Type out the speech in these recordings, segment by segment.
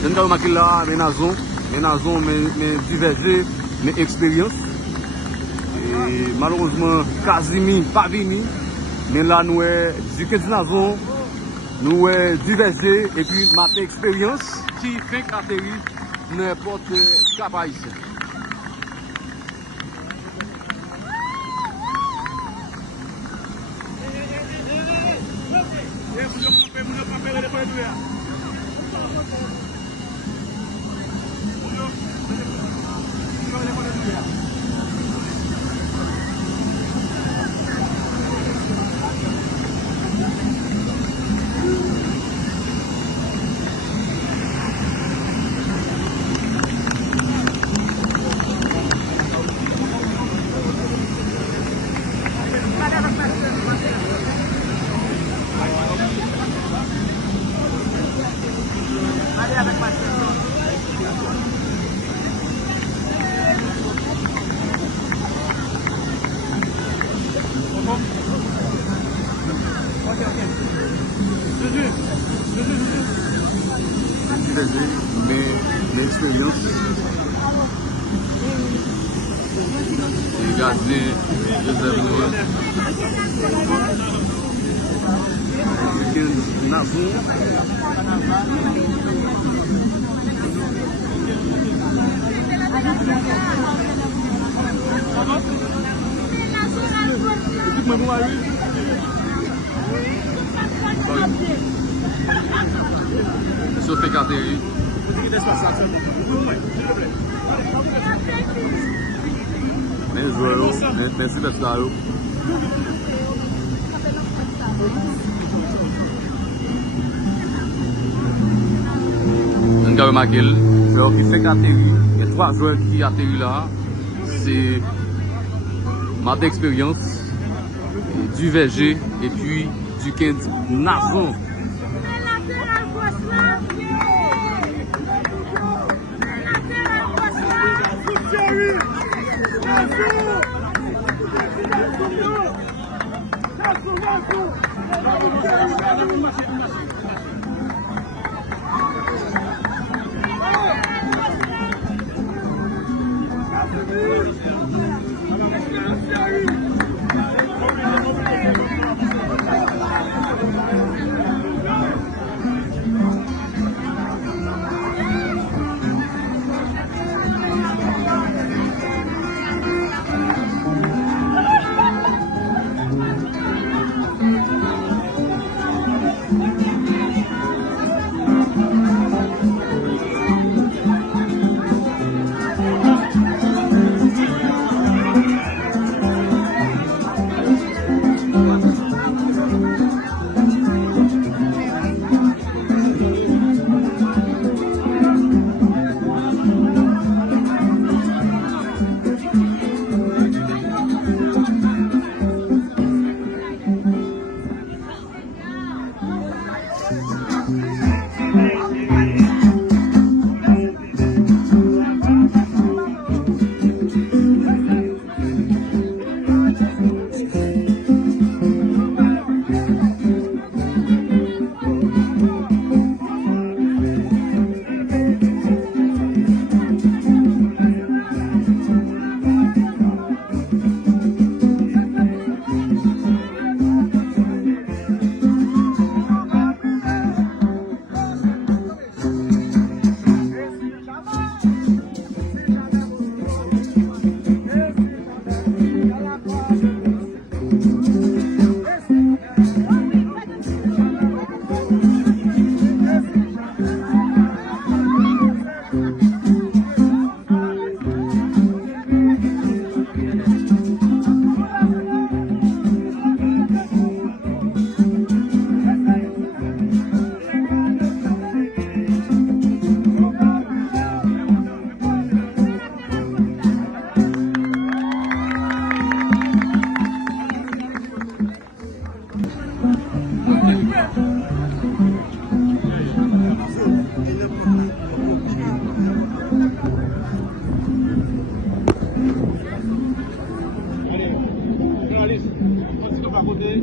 Je ne sais pas ménagons, mais divergé, mais expérience. Et malheureusement, Kazimi pas venu. Mais là, nous avons nous divergé et puis ma expérience qui fait qu'atterrir n'importe quel pays. Mes expériences. Regardez, Sauf qu'atterri. Merci d'être là. On a remarqué qu'il fait qu'atterri. Il y a 3 joueurs qui atterrissent là. C'est ma expérience du VG et puis du Kent Navon.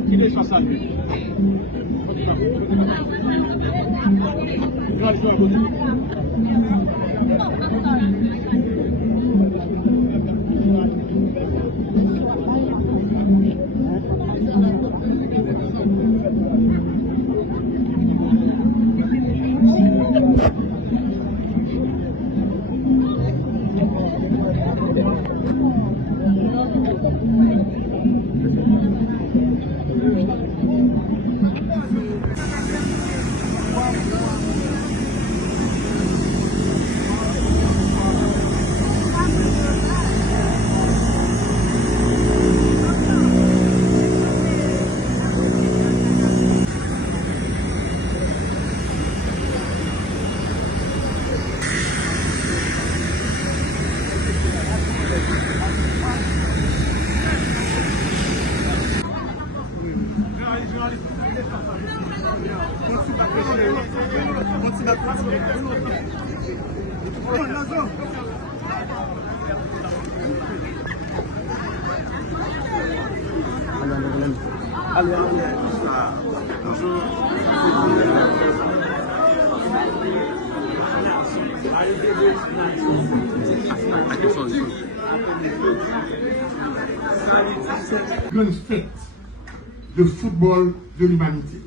Qui est face à lui? Grande fête de football de l'humanité.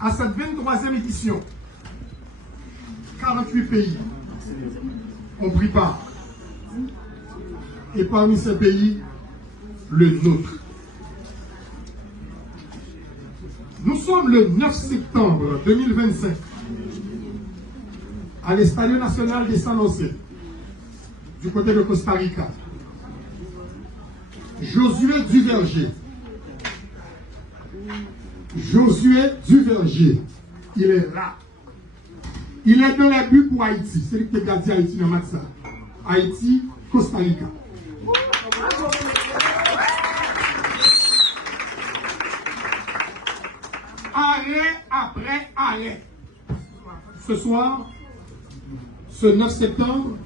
À cette 23e édition, 48 pays ont pris part. Et parmi ces pays, le nôtre. Nous sommes le 9 septembre 2025 à l'Estadio Nacional de San José, du côté de Costa Rica. Josué Duverger. Josué Duverger. Il est là. Il est dans les buts pour Haïti. C'est lui qui a gardé Haïti dans le match. Haïti, Costa Rica. Arrêt après arrêt. Ce soir, ce 9 septembre,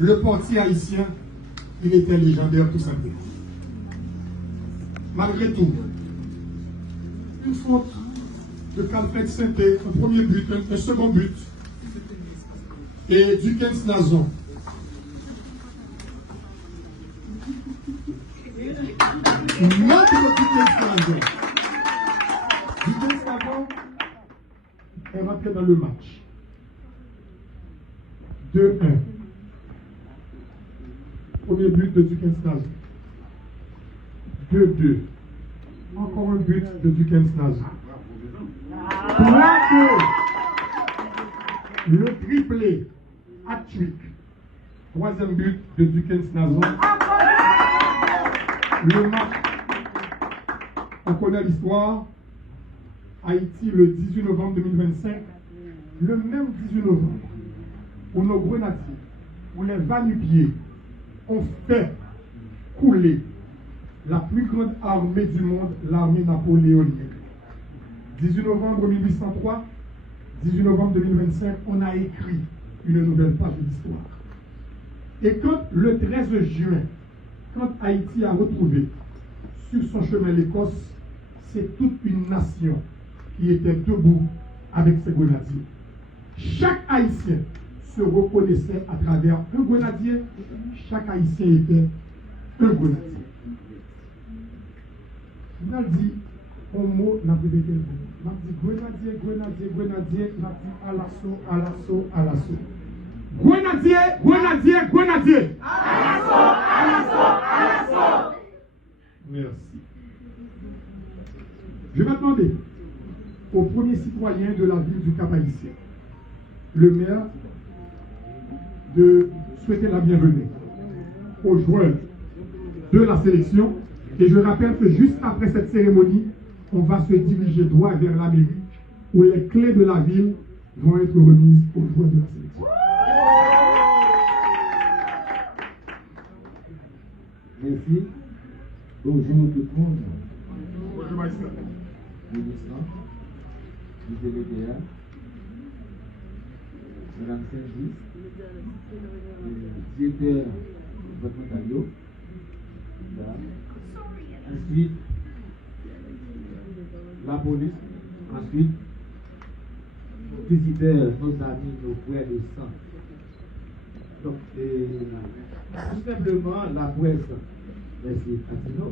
le portier haïtien, il était légendaire tout simplement. Malgré tout, une faute de Calfred Sainté, un premier but, un second but, et Dukens Nazon. Notre Dukens Nazon. Dukens Nazon est rentré dans le match. 2-1. Premier but de Dukens Nazon. 2-2. Encore un but de Dukens Nazon. 3-2. Le triplé. Hat-trick. Troisième but de Dukens Nazon. Le match, on connaît l'histoire. Haïti le 18 novembre 2025. Le même 18 novembre, où nos grenadiers, où les va-nu-pieds ont fait couler la plus grande armée du monde, l'armée napoléonienne. 18 novembre 1803, 18 novembre 2025, on a écrit une nouvelle page de l'histoire. Et quand le 13 juin, quand Haïti a retrouvé sur son chemin l'Écosse, c'est toute une nation qui était debout avec ses grenadiers. Chaque Haïtien se reconnaissait à travers un grenadier, chaque Haïtien était un grenadier. On a dit, un mot, on a répété le mot. On a dit grenadier, grenadier, grenadier, on a dit à l'assaut, à l'assaut, à l'assaut. Grenadier, grenadier, grenadier. À l'assaut, à l'assaut, à l'assaut. Merci. Je vais demander au premier citoyen de la ville du Cap-Haïtien, le maire, de souhaiter la bienvenue aux joueurs de la sélection. Et je rappelle que juste après cette cérémonie, on va se diriger droit vers la mairie où les clés de la ville vont être remises aux joueurs de la sélection. Merci. Bonjour tout le monde. Bonjour, maestro. Ministre, du délégué, Madame Saint-Just, directeur départemental. Ensuite, police. Ensuite, nos visiteurs, nos amis, nos frères de sang. Donc, tout simplement, la presse, merci,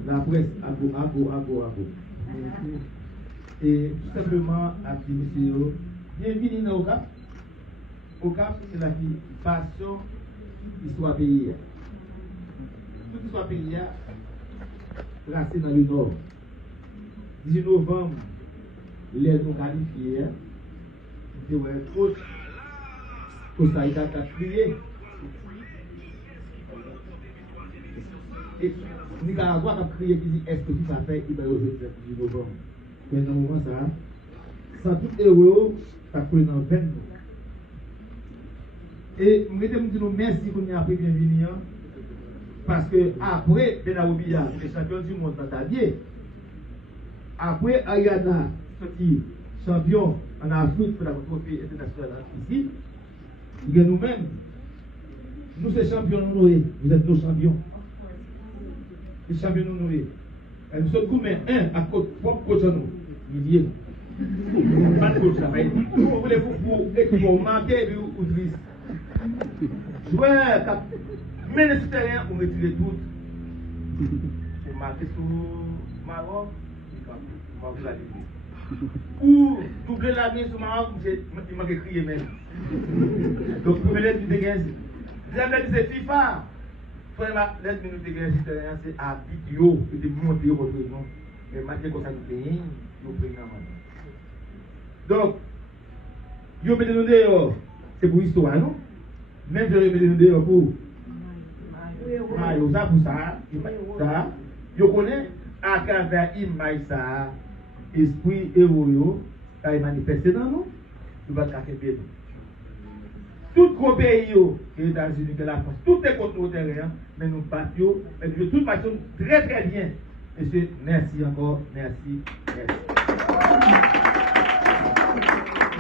la presse, ago. Et tout simplement, à dit monsieur, bienvenue au Cap. Au Cap, c'est la passion, histoire pays. Toute histoire pays, tracée dans le nord. 18 novembre, les non qualifiés, c'était trop. Costa Rica a crié. Et Nicaragua a crié qui dit est-ce que ça fait il va au 18 novembre. Mais dans le moment ça, sans tout héros, ça coule dans le peine. Et je me dis merci pour nous après bienvenue. Parce que après Benaoubia, le champion du monde dans ta vie, après Ayana, champion en Afrique pour la trophée internationale ici, nous-mêmes, nous sommes champions honorés, vous êtes nos champions. Les champions honorés. Nous sommes combien? Un à côté, propre coach à nous. Milliers. Pas de coach là. Vous voulez pour manquer ou triste. Joueur, mais les terrains, on retire tout. J'ai marqué sur Maroc, on va la dire. Ou doubler la main sur Maroc, il m'a crié même. Donc, pour me laisser du dégage. J'avais dit c'est FIFA. Pour laisser minutes de dégage, c'est à vidéo, et de monter votre nom. Mais maintenant, quand ça nous paye, nous prenons la main. Donc, vous mettez nous dehors, c'est pour l'histoire, non? Même si vous mettez nous dehors pour. Mario, ça pour ça, ça. Vous connaissez, à travers l'image, ça, esprit héros, ça est manifesté dans nous, nous allons casser les tout gros pays, les États-Unis, la France, tout est contre nos terrains, mais nous battons, mais nous tout battons très très bien. Monsieur, merci encore, merci.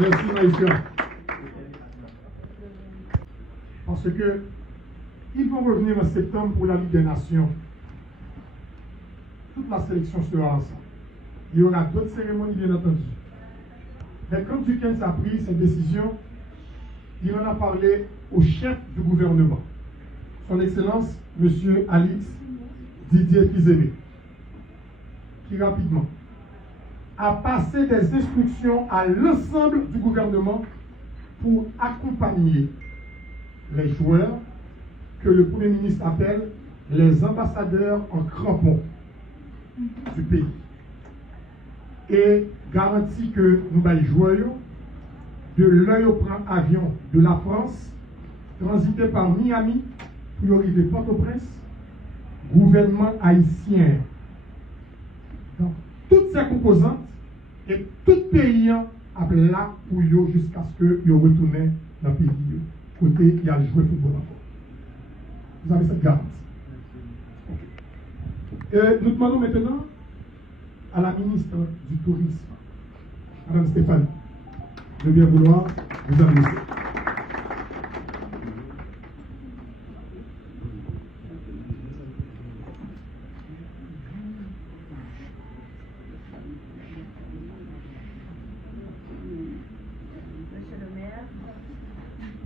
Merci Maïsia. Parce que ils vont revenir en septembre pour la Ligue des Nations. Toute la sélection sera ensemble. Il y aura d'autres cérémonies, bien entendu. Mais quand Duquesne a pris cette décision, il en a parlé au chef du gouvernement, son Excellence, M. Alix Didier Fizemé, qui rapidement a passé des instructions à l'ensemble du gouvernement pour accompagner les joueurs que le Premier ministre appelle les ambassadeurs en crampons du pays. Et garantit que nous allons jouer de l'œil au prend avion de la France, transité par Miami, pour arriver Port-au-Prince, gouvernement haïtien. Donc, toutes ces composantes et tout pays a là pour eux jusqu'à ce que ils retournent dans le pays. Côté, il y a le jouer football encore. Vous avez cette garantie. Nous demandons maintenant à la ministre du Tourisme, Mme Stéphanie, de bien vouloir vous annoncer. Monsieur le maire,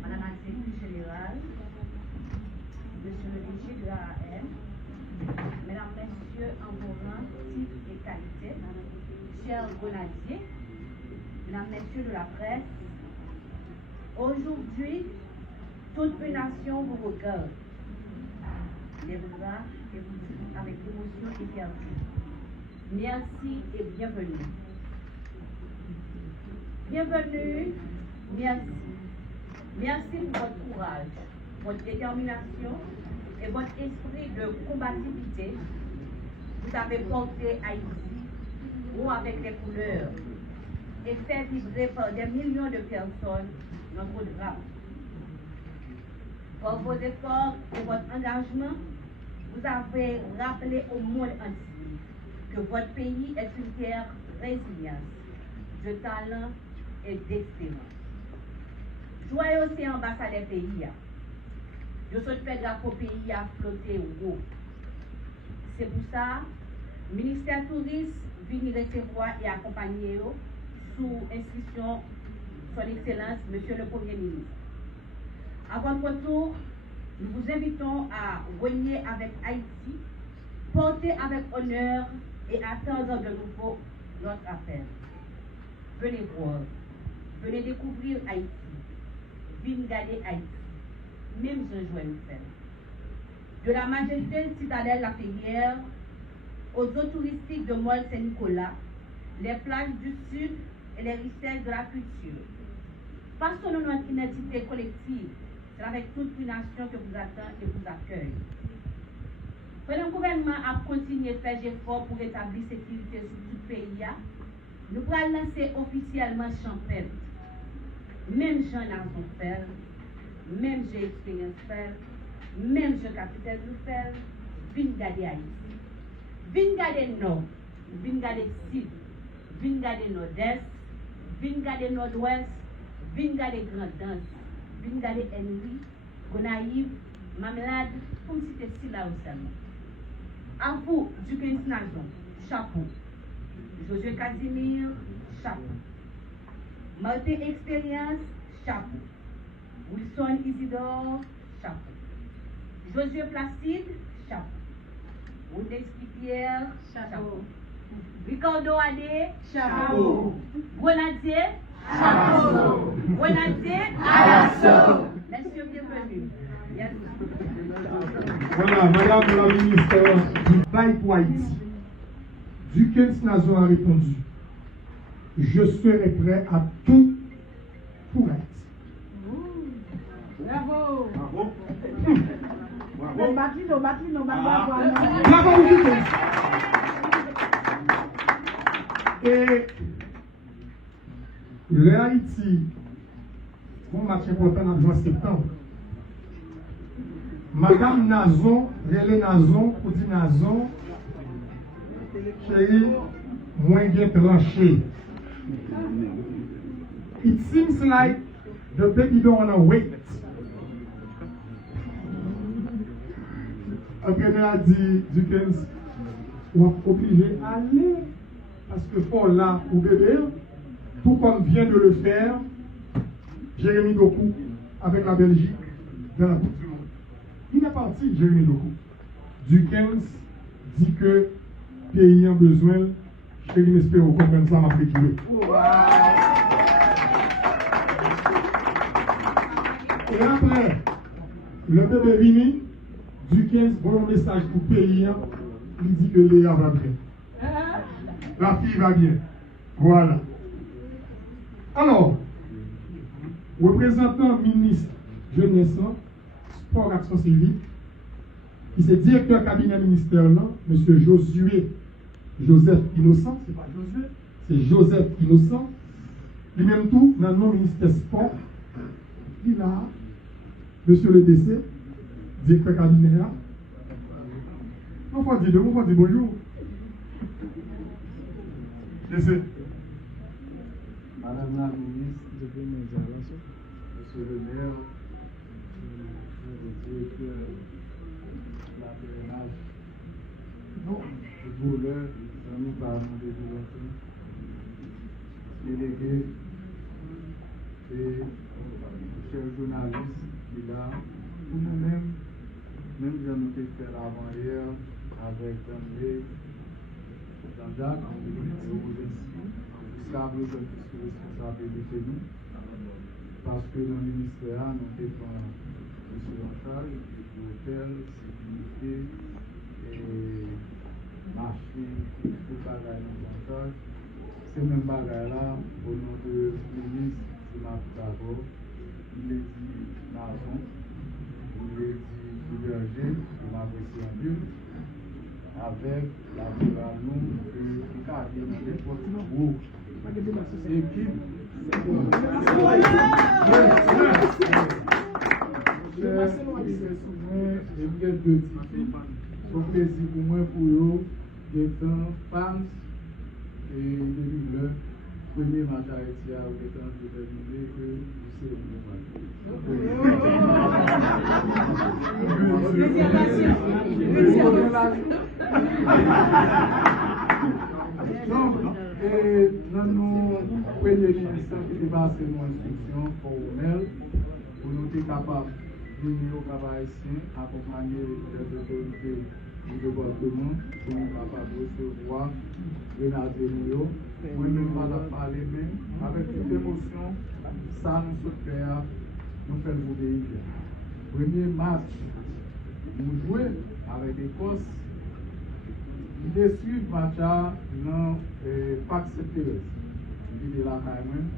Madame la secrétaire générale, Monsieur le DG de l'ARN, Mesdames, Messieurs, en vos rangs, titres et qualités, chers grenadiers, Mesdames, Messieurs de la presse, aujourd'hui, toute une nation vous regarde, les bras et vous dit avec émotion et fierté. Merci et bienvenue. Bienvenue, merci. Merci pour votre courage, votre détermination et votre esprit de combativité. Vous avez porté Haïti haut avec les couleurs et fait vibrer par des millions de personnes notre drapeau. Par vos efforts et votre engagement, vous avez rappelé au monde entier que votre pays est une terre résiliente, de talent et d'espérance. Joyeux aussi ambassadeur pays. Je souhaite faire grâce au pays à flotter au haut. C'est pour ça Ministère Tourisme vient recevoir et accompagner sous instruction son Excellence, Monsieur le Premier ministre. À votre tour, nous vous invitons à renier avec Haïti, porter avec honneur et attendre de nouveau notre appel. Venez voir, venez découvrir Haïti, venez regarder Haïti, même Jean-Joël nous fait. De la majestueuse citadelle La Ferrière aux eaux touristiques de Mol Saint-Nicolas, les plages du Sud et les richesses de la culture. Façonnons notre identité collective, c'est avec toute une nation que vous attend et vous accueille. Pendant le gouvernement a continué de faire des efforts pour établir la sécurité sur tout le pays, nous pourrons lancer officiellement Champel. Même Jean Nazon fait, même j'ai expérience faire, même je capitaine nous faire, vin garder Haïti. Vin garder Nord, vin garder Sud, vin garder Nord-Est, vin garder Nord-Ouest, vin garder Grand Danse, vin garder Henry, Gonaïve, Mamelade, comme si c'était si là seulement. À vous, Duquesne Nazon, chapeau. Josué Casimir, chapeau. Martin Expérience, chapeau. Wilson Isidore, chapeau. Josué Placide, chapeau. Wodesky Pierre, chapeau. Ricardo Adé, chapeau. Grenadier, chapeau. Grenadier, à l'assaut. Messieurs, bienvenue. Yes. Voilà, Madame la ministre du Bail pour Haïti. Duquesne Nazon a répondu: je serai prêt à tout pour Haïti. Bravo! Bravo. Bravo, Duquesne. Et le Haïti, bon match important en juin septembre. Madame Nazon, Relé Nazon, Koudi Nazon, chérie, moins bien tranché. It seems like the baby don't want to wait. Après, a dit, Duquesne, on est obligé d'aller parce que faut là pour bébé, tout comme vient de le faire Jérémy Doku avec la Belgique dans la Coupe du Monde. Il est parti, Jérémy Doku. Duquesne dit que le pays a besoin, chérie, espère qu'on comprenne ça, m'a fait. Et après, le bébé vini, Duquesne, bon message pour le pays, il dit que Léa va bien. La fille va bien. Voilà. Alors, représentant ministre Jeunesse, Sport Action Civique, qui est directeur cabinet ministériel, M. Josué Joseph Innocent, c'est pas Josué, c'est Joseph Innocent, lui-même tout, dans le nom ministère Sport, il a, M. le DC, directeur cabinet, on va dire bonjour. DC. Madame la ministre, Monsieur le maire, le directeur de la PNH, le voleur, les amis parents des enfants, délégués et chers journalistes qui là, pour nous-mêmes, même si nous avons fait avant hier avec André, Jean-Jacques, et Odensi. Ça veut dire que c'est responsabilité chez nous, parce que dans le ministère, nous dépendons de en charge, de l'hôtel, sécurité, et marché, tout bagaille en charge. Ces mêmes bagailles-là, au nom de ministre, c'est ma d'abord, il est dit Nazon, il est dit Berger, de ma présidente, avec la nous qui cadre dans n'importe où. Et puis, son plaisir pour moi, pour eux, d'étant fans et de le premier match à Haïti, étant déterminé que c'est le Et dans nos premiers ministres qui dépassent nos instructions formelles pour nous être capables de venir au travail ici, accompagner les autorités du département pour nous capables de recevoir Grenadier Nouyo. Moi-même, je parler même avec toute émotion, ça nous souhaite nous faire obéir. Premier match, nous jouons avec l'Écosse. Il est suivi match dans le Pax Saint-Thérèse. Il est là quand même.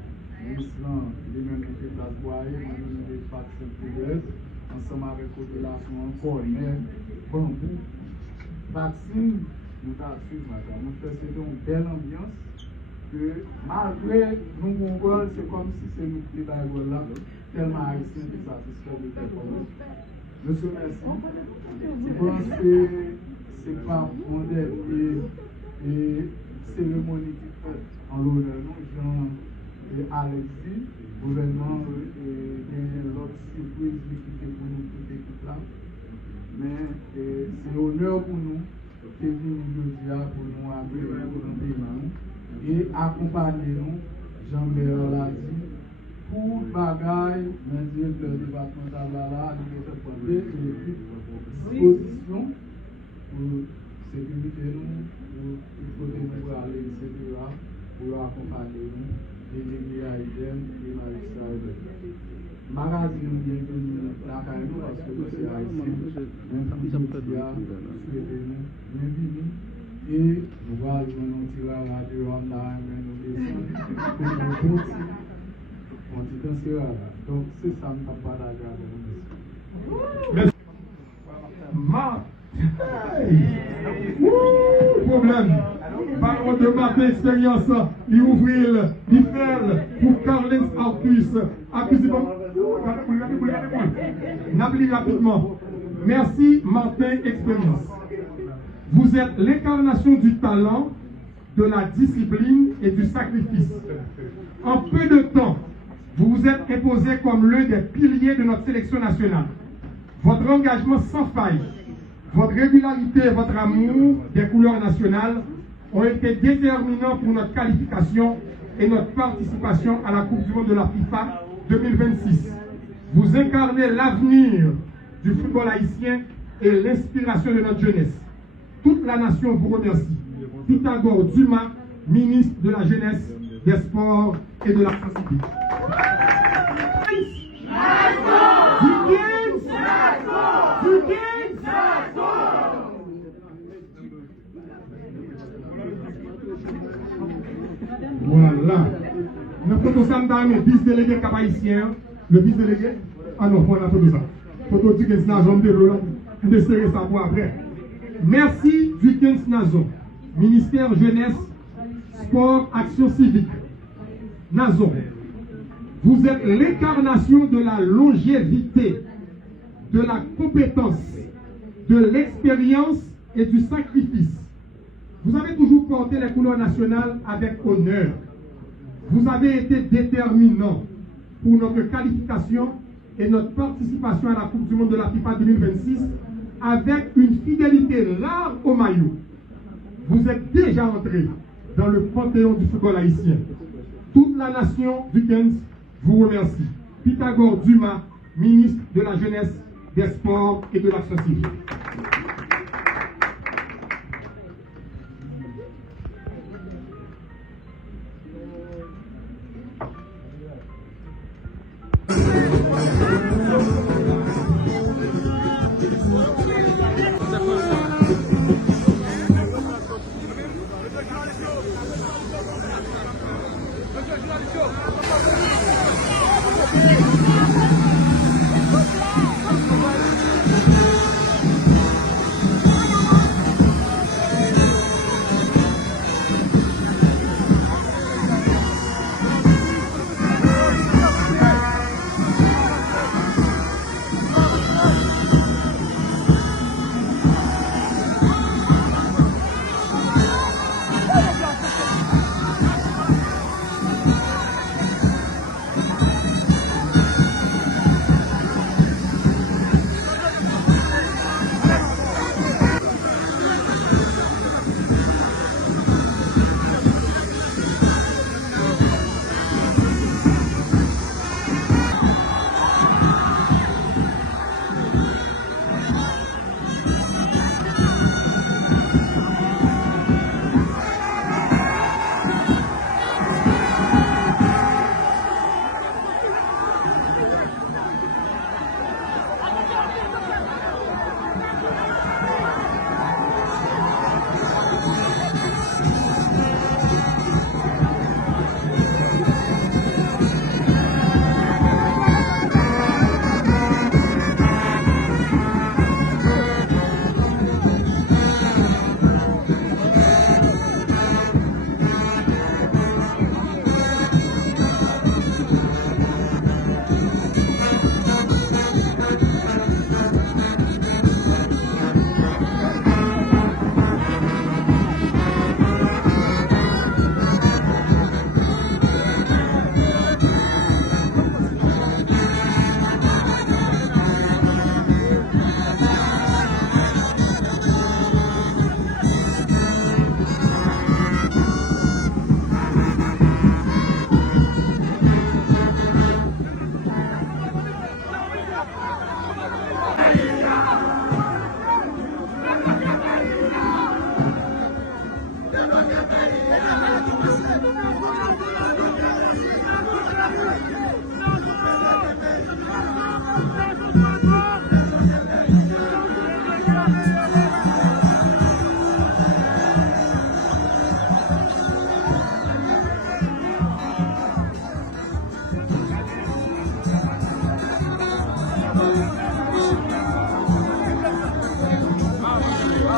L'Islam, il est même dans place Boyer, nous sommes Pax Saint-Thérèse, ensemble avec la population encore, mais bambou. Vaccine, nous avons suivi match. Nous faisons une belle ambiance. Que malgré nous, Mongols, c'est comme si c'est nous qui sommes là, tellement haïtiens qui satisfait de performance. Monsieur, merci. Je pense que ce n'est pas mon dernier cérémonie qui fait en l'honneur, non, Jean et Alexis, gouvernement, et l'autre surprise qui était pour nous, toute l'équipe là. Mais c'est honneur pour nous, Kevin Yodia, pour nous agréer, pour nous bénir. Et accompagnez-nous, Jean-Pierre l'a dit, pour bagaille, le directeur départemental là, il est demandé une disposition pour sécurité nous, pour côté nous aller, etc., pour accompagner nous, délégués haïtiens et magistrats. Magazine bienvenue la Caïnou parce que c'est haïtien, même si il y a souhaitez-nous, bienvenue. Et nous allons nous tirer à la dehors là, nous descendre, on dit que c'est là. Donc c'est ça, nous ne pas partager avec nous. Problème. Parlons de ma expérience, il ouvre, il fait pour Carles Artus. N'applique rapidement. Merci Martin Expérience. Vous êtes l'incarnation du talent, de la discipline et du sacrifice. En peu de temps, vous vous êtes imposé comme l'un des piliers de notre sélection nationale. Votre engagement sans faille, votre régularité et votre amour des couleurs nationales ont été déterminants pour notre qualification et notre participation à la Coupe du Monde de la FIFA 2026. Vous incarnez l'avenir du football haïtien et l'inspiration de notre jeunesse. Toute la nation vous remercie. Pythagore Dumas, ministre de la Jeunesse, des Sports et de la Civique. Voilà. Nous photo ça le vice-délégué cap-haïtien. Le vice-délégué. Ah non, on a photo ça. Photo du 15 Nazon de l'eau. On va serrer ça pour après. Merci du 15 Nazon. Ministère Jeunesse, Sport, Action Civique. Nazon. Vous êtes l'incarnation de la longévité, de la compétence, de l'expérience et du sacrifice. Vous avez toujours porté les couleurs nationales avec honneur. Vous avez été déterminant pour notre qualification et notre participation à la Coupe du Monde de la FIFA 2026 avec une fidélité rare au maillot. Vous êtes déjà entré dans le panthéon du football haïtien. Toute la nation du 15 vous remercie. Pythagore Dumas, ministre de la Jeunesse, des Sports et de l'Action Civique.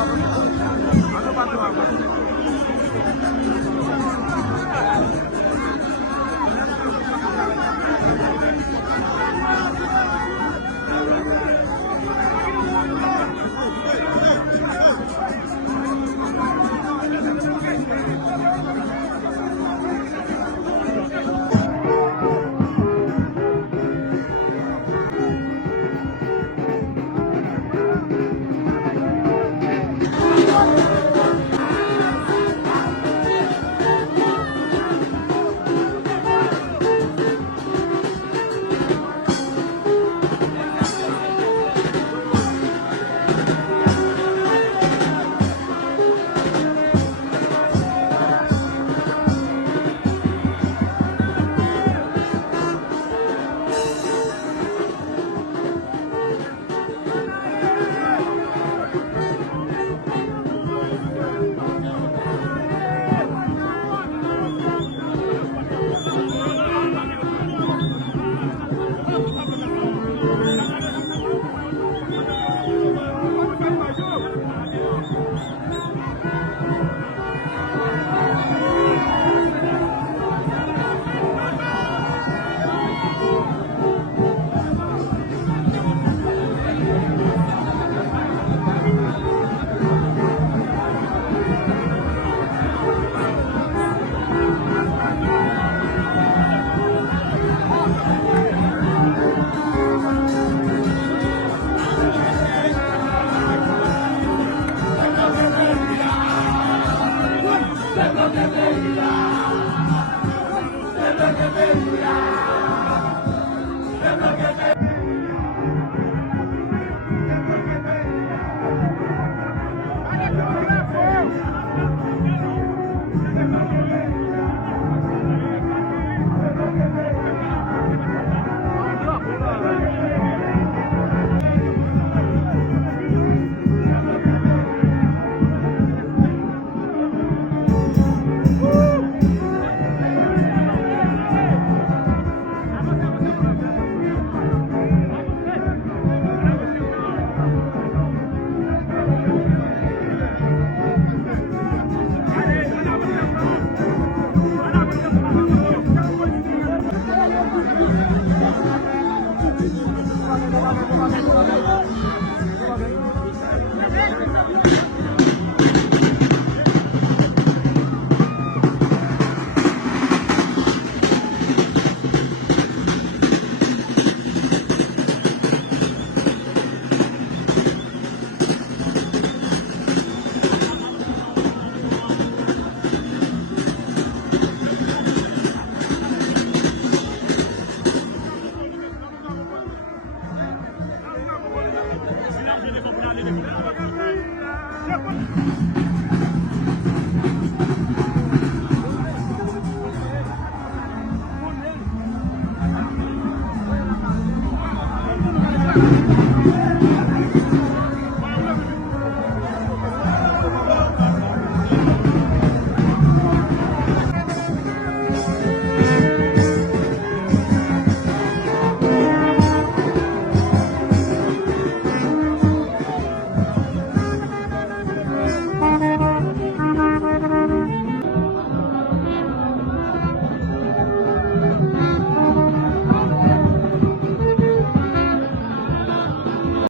Thank you.